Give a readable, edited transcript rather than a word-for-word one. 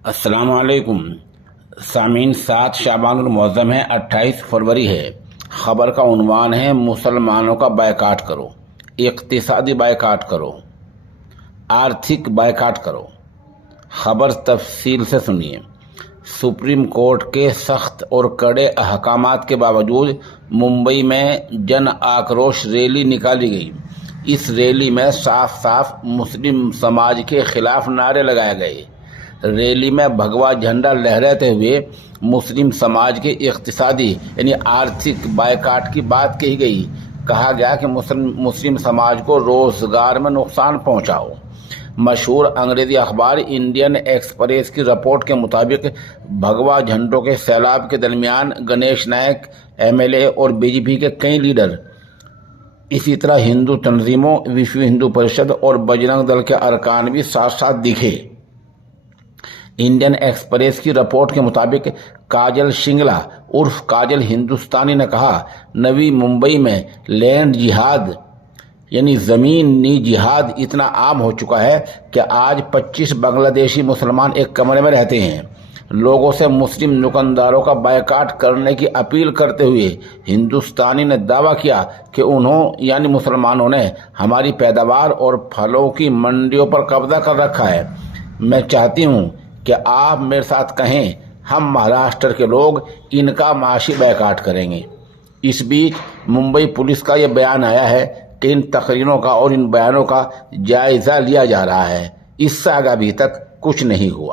अस्सलाम वालेकुम सामीन। 7 शाबानुल मुअज़्ज़म है, 28 फरवरी है। ख़बर का उन्वान है मुसलमानों का बायकाट करो, इक़्तिसादी बायकाट करो, आर्थिक बायकाट करो। ख़बर तफसील से सुनिए। सुप्रीम कोर्ट के सख्त और कड़े अहकामात के बावजूद मुंबई में जन आक्रोश रैली निकाली गई। इस रैली में साफ साफ मुस्लिम समाज के खिलाफ नारे लगाए गए। रैली में भगवा झंडा लहराते हुए मुस्लिम समाज के इक़्तिसादी यानी आर्थिक बायकाट की बात कही गई। कहा गया कि मुस्लिम समाज को रोजगार में नुकसान पहुंचाओ। मशहूर अंग्रेजी अखबार इंडियन एक्सप्रेस की रिपोर्ट के मुताबिक भगवा झंडों के सैलाब के दरमियान गणेश नायक एमएलए और बीजेपी के कई लीडर, इसी तरह हिंदू तंजीमों, विश्व हिंदू परिषद और बजरंग दल के अरकान भी साथ साथ दिखे। इंडियन एक्सप्रेस की रिपोर्ट के मुताबिक काजल शिंगला उर्फ काजल हिंदुस्तानी ने कहा, नवी मुंबई में लैंड जिहाद यानी ज़मीनी जिहाद इतना आम हो चुका है कि आज 25 बांग्लादेशी मुसलमान एक कमरे में रहते हैं। लोगों से मुस्लिम दुकानदारों का बायकाट करने की अपील करते हुए हिंदुस्तानी ने दावा किया कि उन्होंने यानी मुसलमानों ने हमारी पैदावार और फलों की मंडियों पर कब्जा कर रखा है। मैं चाहती हूँ कि आप मेरे साथ कहें, हम महाराष्ट्र के लोग इनका माशी बायकाट करेंगे। इस बीच मुंबई पुलिस का यह बयान आया है कि इन तकरीरों का और इन बयानों का जायजा लिया जा रहा है। इससे आगे अभी तक कुछ नहीं हुआ।